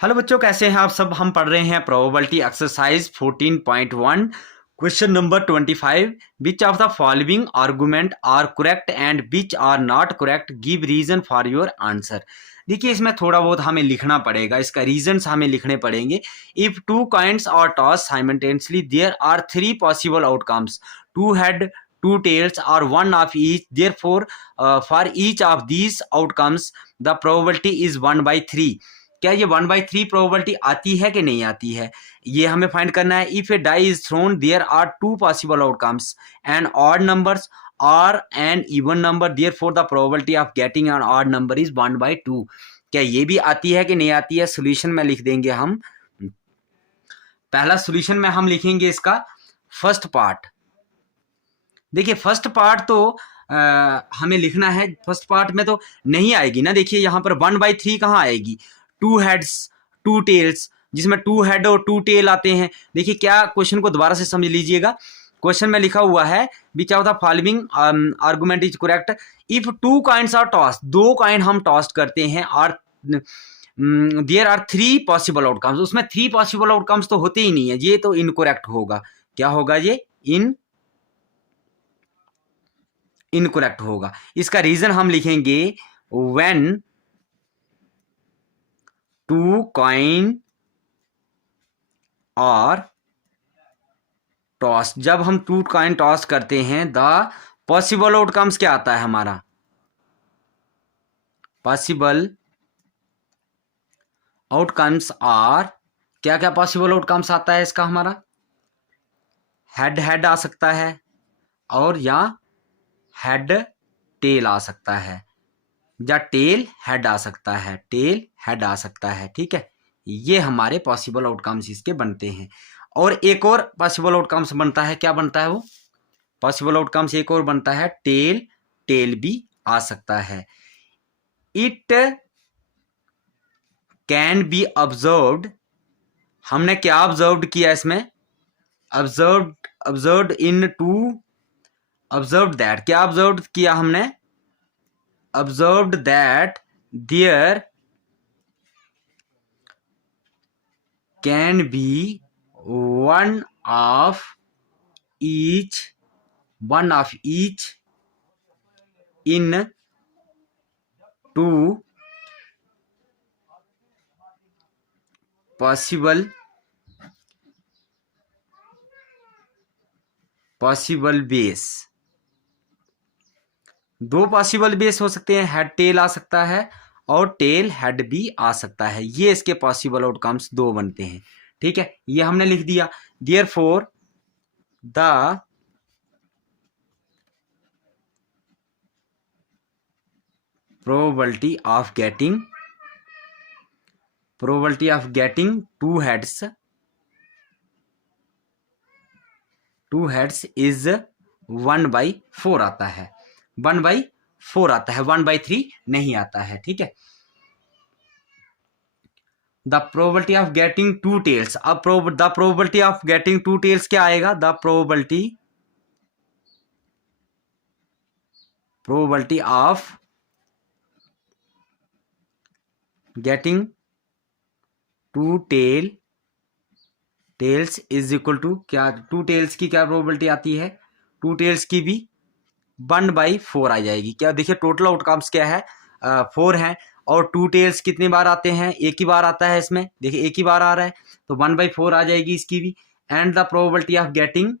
Hello बच्चों, कैसे हैं आप सब। हम पढ़ रहे हैं probability exercise 14.1 question number 25। Which of the following argument are correct and which are not correct, give reason for your answer. देखिए, इसमें थोड़ा बहुत हमें लिखना पड़ेगा, इसका रीजंस हमें लिखने पड़ेंगे। If two coins are toss simultaneously there are three possible outcomes, two head, two tails or one of each, therefore for each of these outcomes the probability is 1/3। क्या ये 1/3 प्रोबेबिलिटी आती है कि नहीं आती है, ये हमें फाइंड करना है। If a die is thrown there are two possible outcomes, an odd numbers और an even number, therefore the probability of getting an odd number is 1/2। क्या ये भी आती है कि नहीं आती है। सोल्यूशन में लिख देंगे हम। पहला सोल्यूशन में हम लिखेंगे इसका फर्स्ट पार्ट। देखिए, फर्स्ट पार्ट तो हमें लिखना है। फर्स्ट पार्ट में तो नहीं आएगी ना। देखिए, यहाँ पर 1/3 कहाँ आएगी। टू हेड्स टू टेल्स, जिसमें टू हेड और टू टेल आते हैं। देखिए, क्या क्वेश्चन को दोबारा से समझ लीजिएगा। क्वेश्चन में लिखा हुआ है which of the following argument is correct if two coins are toss, दो कॉइन हम टॉस करते हैं और there are three possible outcomes. उसमें थ्री पॉसिबल आउटकम्स तो होते ही नहीं है, ये तो इनकरेक्ट होगा। क्या होगा ये? इनकरेक्ट होगा। इसका रीजन हम लिखेंगे व्हेन टू कॉइन और टॉस, जब हम टू कॉइन टॉस करते हैं, द पॉसिबल आउटकम्स क्या आता है हमारा। पॉसिबल आउटकम्स आर, क्या क्या पॉसिबल आउटकम्स आता है इसका हमारा। हेड हेड आ सकता है और या हेड टेल आ सकता है, या टेल हेड आ सकता है, टेल हेड आ सकता है। ठीक है, ये हमारे पॉसिबल आउटकम्स इसके बनते हैं। और एक और पॉसिबल आउटकम्स बनता है, क्या बनता है वो पॉसिबल आउटकम्स? एक और बनता है टेल, टेल भी आ सकता है। इट कैन बी ऑब्जर्व्ड, हमने क्या ऑब्जर्व किया इसमें? Observed in to, observe that, क्या ऑब्जर्व किया हमने? observed that there can be one of each in two possible base. दो पॉसिबल बेस हो सकते हैं, हेड टेल आ सकता है और टेल हेड भी आ सकता है। ये इसके पॉसिबल आउटकम्स दो बनते हैं। ठीक है, ये हमने लिख दिया। Therefore the probability of getting two heads is 1/4 आता है। 1/4 आता है, 1/3 नहीं आता है। ठीक है, the probability of getting two tails. अब the probability of getting two tails क्या आएगा? The probability of getting two tails is equal to क्या? टू टेल्स की क्या प्रोबेबिलिटी आती है? टू टेल्स की भी 1/4 आ जाएगी। क्या देखिए, टोटल आउटकम्स क्या है? 4 है। और टू टेल्स कितनी बार आते हैं? एक ही बार आता है इसमें। देखिए, एक ही बार आ रहा है, तो 1/4 आ जाएगी इसकी भी। And the probability of getting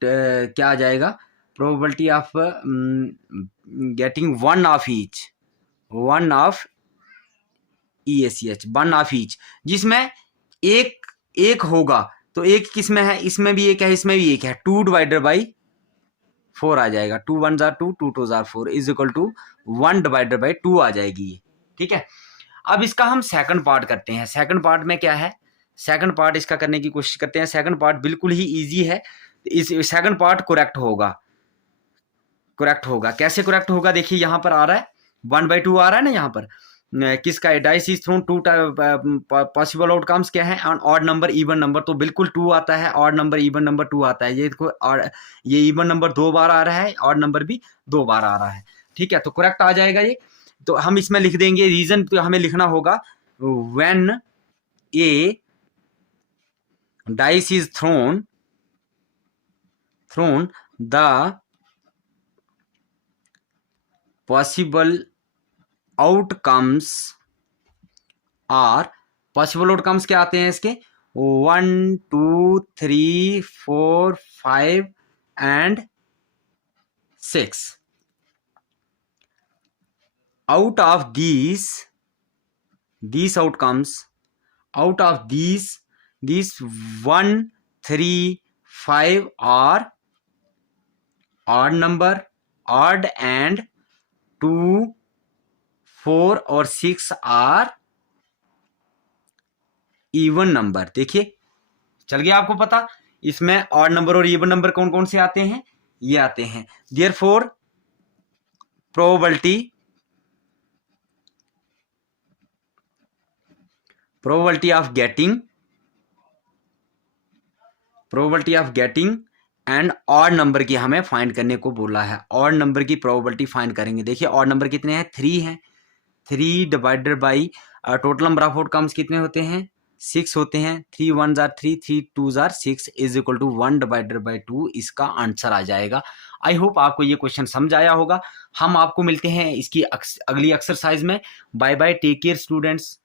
क्या आ जाएगा? Probability of getting one of each, जिसमें एक होगा। तो एक किसमें है? इसमें भी एक है, इसमें भी एक है। 2/4 आ जाएगा। 2 1 जार 2, 2 2 जार 4 इज इक्वल टू 1/2 आ जाएगी ये। ठीक है, अब इसका हम सेकंड पार्ट करते हैं। सेकंड पार्ट में क्या है? सेकंड पार्ट इसका करने की कोशिश करते हैं। सेकंड पार्ट बिल्कुल ही इजी है। इस सेकंड पार्ट करेक्ट होगा। कैसे करेक्ट होगा? देखिए, यहां पर आ रहा है 1/2 आ रहा है ना यहाँ पर। किसका है, dice is thrown, two possible outcomes क्या है, ऑड नंबर इवन नंबर, तो बिल्कुल 2 आता है, ऑड नंबर इवन नंबर 2 आता है। ये देखो, और ये इवन नंबर 2 बार आ रहा है, ऑड नंबर भी 2 बार आ रहा है। ठीक है, तो करेक्ट आ जाएगा ये। तो हम इसमें लिख देंगे रीजन, तो हमें लिखना होगा when a dice is thrown the possible outcomes are, possible outcomes क्या आते हैं इसके, 1 2 3 4 5 and 6। out of these outcomes, out of these 1 3 5 are odd number, odd, and 2 4 और 6 are even number। देखिए चल गया आपको पता, इसमें ऑड नंबर और इवन नंबर कौन कौन से आते हैं, ये आते हैं। Therefore probability of getting an odd number की हमें फाइंड करने को बोला है। ऑड नंबर की प्रोबेबिलिटी फाइंड करेंगे। देखिए ऑड नंबर कितने हैं, 3 हैं। 3 divided by total number of outcomes कितने होते हैं, 6 होते हैं। 3 1 are 3, 3 2 are 6 is equal to 1 divided by 2 इसका आंसर आ जाएगा। आई होप आपको ये क्वेश्चन समझ आया होगा। हम आपको मिलते हैं इसकी अगली एक्सरसाइज में। Bye bye, take care students.